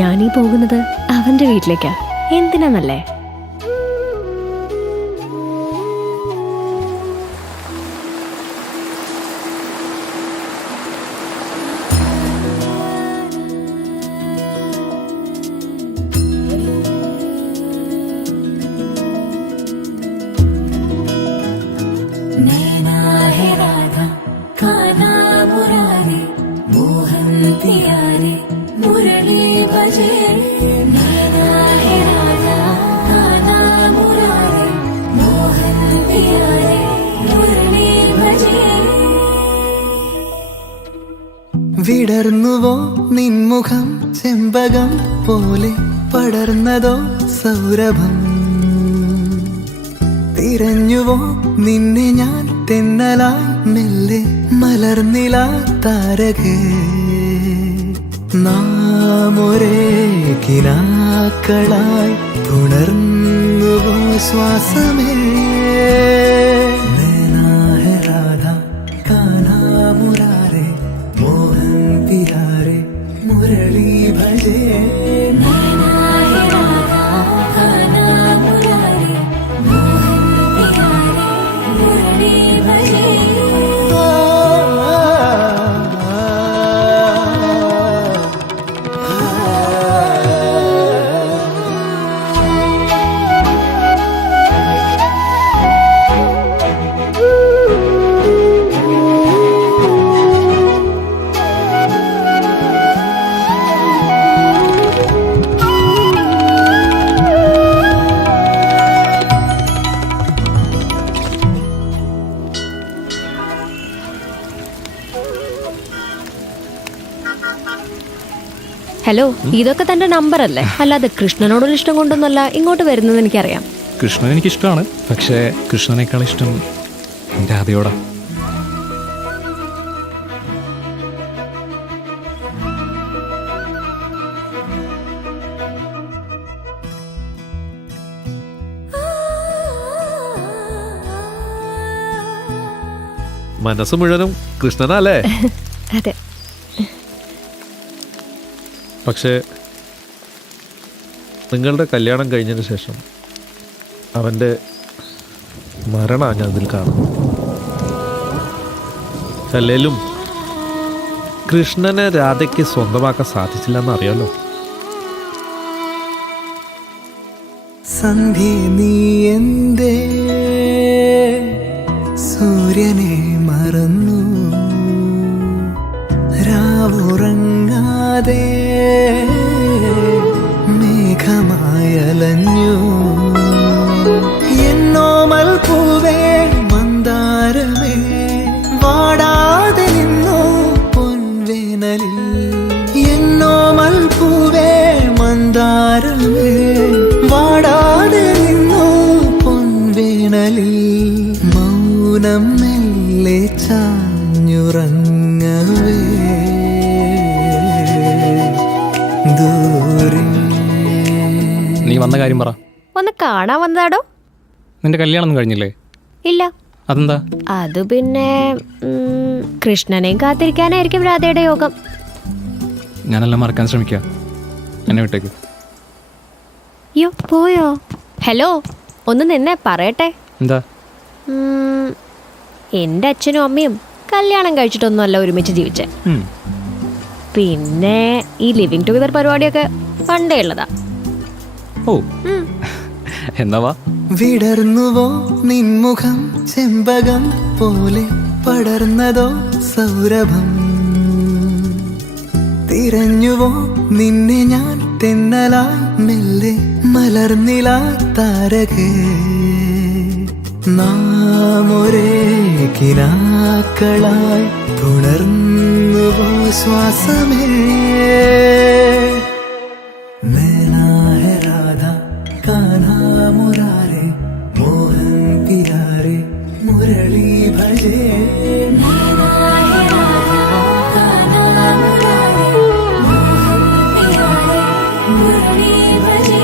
ഞാനീ പോകുന്നത് അവന്റെ വീട്ടിലേക്കാ. എന്തിനാന്നല്ലേ? വിടർന്നുവോ നിൻമുഖം ചെമ്പകം പോലെ, പടർന്നതോ സൗരഭം. തിരഞ്ഞുവോ നിന്നെ ഞാൻ തെന്നലായി മെല്ലെ, മലർന്നില താരകേ. നാം ഒരേ കിനാക്കളായി തുണർന്നുവോ ശ്വാസമേ. നൈനാ ഹെ രാധാ കാനാ മുരാരേ, മോഹൻ പിയാരെ മുരളി ഭജേ. ഹലോ, ഇതൊക്കെ തന്റെ നമ്പർ അല്ലേ? അല്ലാതെ കൃഷ്ണനോടുള്ള ഇഷ്ടം കൊണ്ടൊന്നുമല്ല ഇങ്ങോട്ട് വരുന്നത് എനിക്കറിയാം. കൃഷ്ണൻ എനിക്കിഷ്ടമാണ്, പക്ഷേ കൃഷ്ണനേക്കാൾ ഇഷ്ടം രാധയോടാ. മനസ്സ് മുഴുവനും കൃഷ്ണനല്ലേ? അതെ. പക്ഷേ നിങ്ങളുടെ കല്യാണം കഴിഞ്ഞതിന് ശേഷം അവൻ്റെ മരണമാണ് ഞാൻ അതിൽ കാണുന്നത്. അല്ലേലും കൃഷ്ണനെ രാധയ്ക്ക് സ്വന്തമാക്കാൻ സാധിച്ചില്ലെന്ന് അറിയാലോ. സന്ധ്യ നീ എന്തേ സൂര്യനെ മറന്നു, രാവുറങ്ങാതെ മേഘമായലഞ്ഞു. എന്നോമൽ പൂവേ മന്ദാരമേ, വാടാതെ നിന്നു പൊൻവേനലിൽ. എന്നോമൽ പൂവേ മന്ദാരമേ, വാടാതെ നിന്നു പൊൻവേനലിൽ. മൗനം മെല്ലെ ചാഞ്ഞുറങ്ങവേ ദൂരെ. നീ വന്ന കാര്യം പറ. ഒന്ന് കാണാൻ വന്നതാടോ. നിന്റെ കല്യാണം കഴിഞ്ഞില്ലേ? ഇല്ല. അതെന്താ? അത് പിന്നെ കൃഷ്ണനെയും കാത്തിരിക്കാനായിരിക്കും രാധയുടെ യോഗം. ഞാനെല്ലാം മറക്കാൻ ശ്രമിക്കുക. എന്നെ വിട്ടേക്ക്. അയ്യോ, പോയോ? ഹലോ, ഒന്ന് നിന്നെ പറയട്ടെ. എന്താ? എൻ്റെ അച്ഛനും അമ്മയും കല്യാണം കഴിച്ചിട്ടൊന്നുമല്ല ഒരുമിച്ച് ജീവിച്ചേ. പിന്നെ ഈ ലിവിങ് ടുഗദർ പരിപാടിയൊക്കെ പണ്ടേ ഉള്ളതാ. ഓ, എന്നാവാ. വിടർന്നുവോ നിൻമുഖം ചെമ്പകം പോലെ, പടർന്നതോ സൗരഭം. തിരഞ്ഞുവോ നിന്നെ ഞാൻ തെന്നലായി മെല്ലെ, മലർന്നില താരകേ. നാം ഒരേ കിനാക്കളായി തുണർന്നുവോ ശ്വാസമേ. നൈനാ ഹെ രാധാ കാനാ മുരാരേ, മോഹൻ പിയാരെ മുരളി ഭജേ. മുരളി ഭജേ.